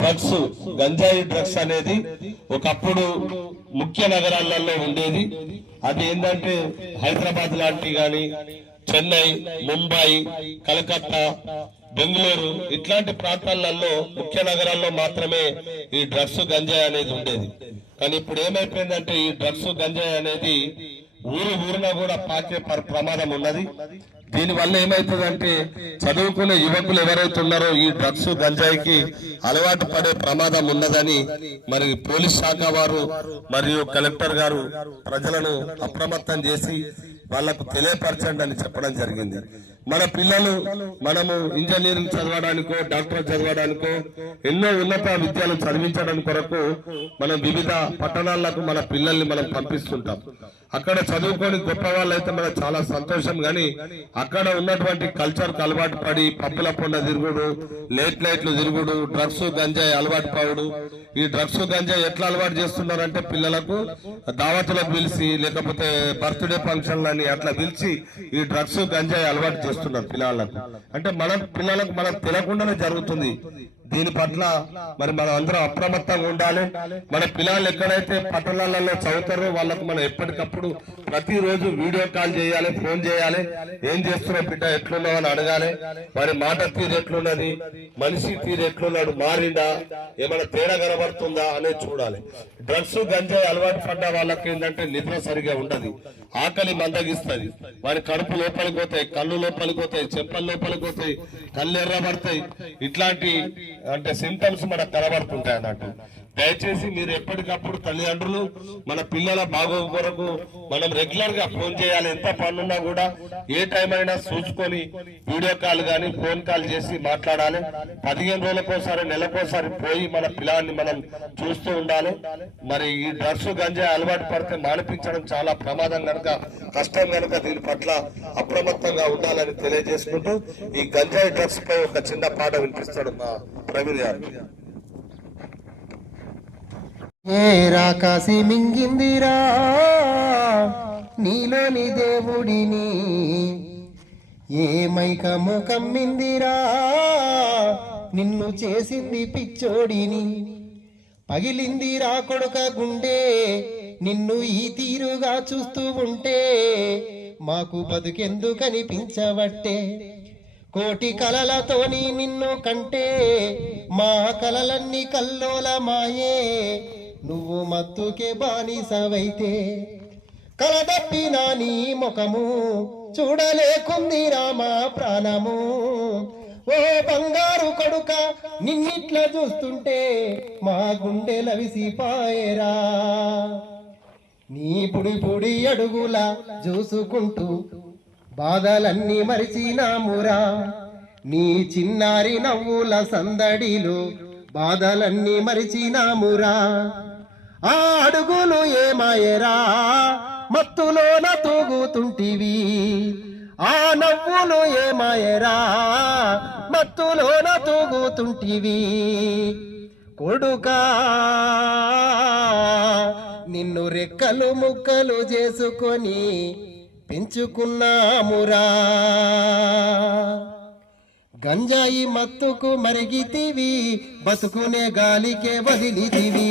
Drugs గంజాయి drugs అనేది ఒకప్పుడు ముఖ్య నగరాలలో ఉండేది. అది ఏంటంటే హైదరాబాద్ లాంటి గాని, చెన్నై, ముంబై, కలకత్తా, బెంగళూరు ఇట్లాంటి ప్రాంతాలలో ముఖ్య నగరాల్లో మాత్రమే ఈ డ్రగ్స్ గంజాయి అనేది ఉండేది. కానీ ఇప్పుడు ఏమైపోయిందంటే ఈ డ్రగ్స్ గంజాయి అనేది ఊరున కూడా పాకే ప్రమాదం ఉన్నది. దీనివల్ల ఏమైతుందంటే చదువుకునే యువకులు ఎవరైతే ఉన్నారో ఈ డ్రగ్స్ గంజాయికి అలవాటు పడే ప్రమాదం ఉన్నదని మరి పోలీస్ శాఖ వారు మరియు కలెక్టర్ గారు ప్రజలను అప్రమత్తం చేసి వాళ్లకు తెలియపరచండి అని చెప్పడం జరిగింది. మన పిల్లలు మనము ఇంజనీరింగ్ చదవడానికో, డాక్టర్ చదవడానికో, ఎన్నో ఉన్నత విద్యలు చదివించడం కొరకు మనం వివిధ పట్టణాలకు మన పిల్లల్ని మనం పంపిస్తుంటాం. అక్కడ చదువుకొని గొప్ప వాళ్ళైతే మనకు చాలా సంతోషం. కానీ అక్కడ ఉన్నటువంటి కల్చర్ కు అలవాటు పడి పప్పుల పొండ తిరుగుడు, లైట్లు తిరుగుడు, డ్రగ్స్ గంజాయి అలవాటు పవుడు. ఈ డ్రగ్స్ గంజాయి ఎట్లా అలవాటు చేస్తున్నారంటే పిల్లలకు దావతులకు పిలిచి, లేకపోతే బర్త్డే ఫంక్షన్లని అట్లా పిలిచి ఈ డ్రగ్స్ గంజాయి అలవాటు చేస్తున్నారు పిల్లలకు. అంటే మన పిల్లలకు మనకు తెలియకుండానే జరుగుతుంది. దీని పట్ల మరి మనం అందరం అప్రమత్తంగా ఉండాలి. మన పిల్లలు ఎక్కడైతే పట్టణాలలో చదువుతారో వాళ్ళకు మనం ఎప్పటికప్పుడు ప్రతిరోజు వీడియో కాల్ చేయాలి, ఫోన్ చేయాలి. ఏం చేస్తున్నావు బిడ్డ, ఎట్లున్నావు అని అడగాలి. వారి మాట తీరు ఎట్లున్నది, మనిషి తీరు ఎట్లున్నాడు, మారిందా, ఏమైనా తేడా కనబడుతుందా అనేది చూడాలి. డ్రగ్స్ గంజాయి అలవాటు పడ్డ వాళ్ళకి ఏంటంటే నిద్ర సరిగా ఉండదు, ఆకలి మందగిస్తుంది, వారి కడుపు లోపలికి పోతాయి, కళ్ళు లోపలికి పోతాయి, చెంపలు లోపలికి పోతాయి, కళ్ళు ఎర్రబడతాయి. ఇట్లాంటి అంటే సింటమ్స్ మనకు కనబడుతుంటాయి అన్నట్టు. దయచేసి మీరు ఎప్పటికప్పుడు తల్లిదండ్రులు మన పిల్లల బాగోగు కొరకు మనం రెగ్యులర్ గా ఫోన్ చేయాలి. ఎంత పనున్నా కూడా ఏ టైం అయినా చూసుకొని వీడియో కాల్ గానీ ఫోన్ కాల్ చేసి మాట్లాడాలి. 15 రోజులకోసారి, నెలకోసారి పోయి మన పిల్లల్ని మనం చూస్తూ ఉండాలి. మరి ఈ డ్రగ్స్ గంజాయి అలవాటు పడితే మానిపించడం చాలా ప్రమాదం కనుక, కష్టం కనుక దీని పట్ల అప్రమత్తంగా ఉండాలని తెలియజేసుకుంటూ ఈ గంజాయి డ్రగ్స్ పై ఒక చిన్న పాట వినిపిస్తాడు మా ప్రవీణ్ గారు. ఏ రాకాసి మింగిందిరా నీలోని దేవుడిని, ఏ మైకము కమ్మిందిరా నిన్ను చేసింది పిచ్చోడిని, పగిలిందిరా కొడుక గుండె నిన్ను ఈ తీరుగా చూస్తూ ఉంటే, మాకు బతుకెందు కనిపించవట్టే, కోటి కలలతోని నిన్ను కంటే మా కలలన్నీ కల్లోలమాయే, నువ్వు మత్తుకే బానిసవైతే, కలదప్పిన నీ ముఖము చూడలేకుందిరా మా ప్రాణము, ఓ బంగారు కొడుక నిన్నిట్లా చూస్తుంటే మా గుండెలవిసిపాయరా, నీ పుడి పుడి అడుగుల చూసుకుంటూ బాధలన్నీ మరిచినామురా, నీ చిన్నారి నవ్వుల సందడిలో బాధలన్నీ మరిచినామురా, ఆ అడుగులు ఏమాయరా మత్తులోన తూగుతుంటివి, ఆ నవ్వులు ఏమాయరా మత్తులోన తూగుతుంటివి, కొడుకా నిన్ను రెక్కలు ముక్కలు చేసుకొని పెంచుకున్నామురా, గంజాయి మత్తుకు మరిగితివి బతుకునే గాలికే వదిలితివి,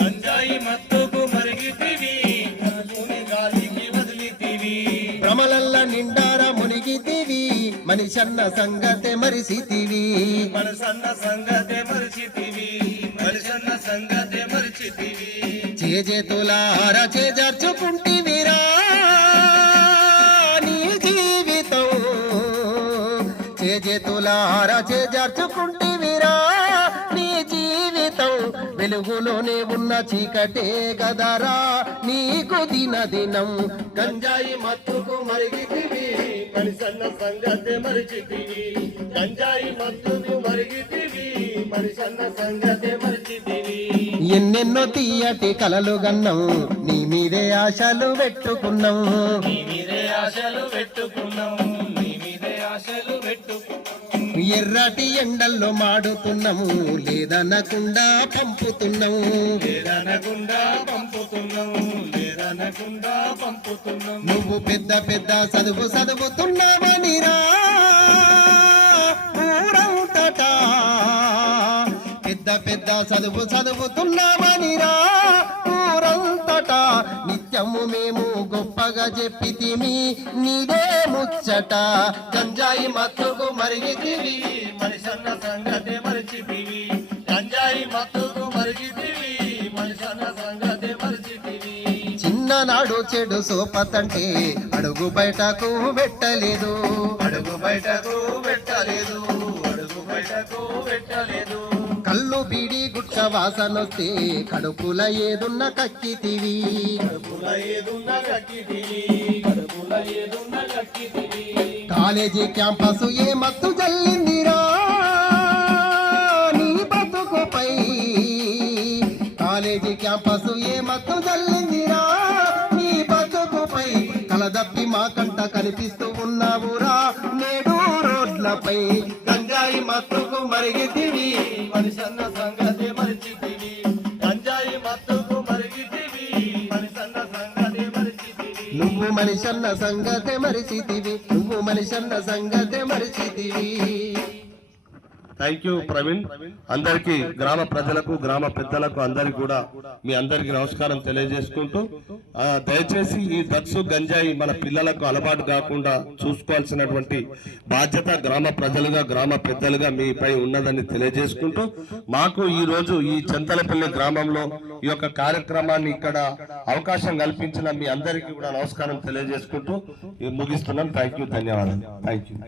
గంజాయి మత్తుకు మరిగితివి బతుకునే గాలికి వదిలితివి, భ్రమలల్ల నిండార మునిగితివి మనిషన్న సంగతే మరిసితివి, మనసన్న సంగతే మరిచితివి, మనిషన్న సంగతే మరిచితివి, చేజేతులార చేజార్చుకుంటివిరా నీ జీవితం, చేజేతులార చేజార్చుకుంటివిరా నీ జీవితం, వెలుగులోనే ఉన్న చీకటే గదరా నీకు దినదినం, గంజాయి మత్తుకు మరిగితివి మనిషన్న సంగతే మరిచితివి, గంజాయి మత్తుకు మరిగితివి మనిషన్న సంగతే మరిచితివి, ఎన్నెన్నో తీయటి కలలు గన్నం నీ మీదే ఆశలు పెట్టుకున్నాం, నీ మీదే ఆశలు పెట్టుకున్నాం, నీ మీదే ఆశలు పెట్టుకున్నాం, ఎర్రటి ఎండల్లో మాడుతున్నాము లేదనకుండా పంపుతున్నాము, లేదనకుండా పంపుతున్నాము, లేదనకుండా పంపుతున్నాము, నువ్వు పెద్ద పెద్ద చదువు చదువుతున్నావనిరా ఊరంతటా పెద్ద చదువు చదువుతున్నామనిరా ఊరంతటా నిత్యము మేము గొప్పగా చెప్పితిమి నీదే ముచ్చట గంజాయి మత్తుకు మరిగితివి మనిషన్న సంగతే మరిచితివి గంజాయి మత్తుకు మరిచితివి మనిషన్న సంగతే మరిచితివి చిన్ననాడు చెడు సోపతంటే అడుగు బయటకు పెట్టలేదు అడుగు బయటకు పెట్టలేదు అడుగు బయటకు పెట్టలేదు కళ్ళు బీడి గుట్ట వాసనొస్తే కడుపుల ఏదున్న కక్కితివి కడుపుల ఏదున్న కక్కితివి కడుపుల ఏదున్న కక్కితివి కాలేజీ క్యాంపస్ ఏ మత్తు జల్లిందిరా నీ బతుకుపై కాలేజీ క్యాంపస్ ఏ మత్తు జల్లిందిరా నీ బతుకుపై కలదప్పి మా కంట కనిపిస్తూ ఉన్నావురా నేడు రోడ్లపై గంజాయి మత్తుకు మరిగితివి మనిషన్న సంగతే మరిచితివి గంజాయి మత్తుకు మరిగితివి మనిషన్న సంగతే మరిచితివి నువ్వు మనిషన్న సంగతే మరిచితివి నువ్వు మనిషన్న సంగతే మరిచితివి థ్యాంక్ యూ ప్రవీణ్. అందరికి గ్రామ ప్రజలకు గ్రామ పెద్దలకు అందరికి కూడా మీ అందరికి నమస్కారం తెలియజేసుకుంటూ దయచేసి ఈ డ్రగ్స్ గంజాయి మన పిల్లలకు అలవాటు కాకుండా చూసుకోవాల్సినటువంటి బాధ్యత గ్రామ ప్రజలుగా గ్రామ పెద్దలుగా మీపై ఉన్నదని తెలియజేసుకుంటూ మాకు ఈ రోజు ఈ చింతలపల్లి గ్రామంలో ఈ యొక్క కార్యక్రమాన్ని ఇక్కడ అవకాశం కల్పించిన మీ అందరికీ కూడా నమస్కారం తెలియజేసుకుంటూ ముగిస్తున్నాం. థ్యాంక్ యూ, ధన్యవాదాలు. Thank you.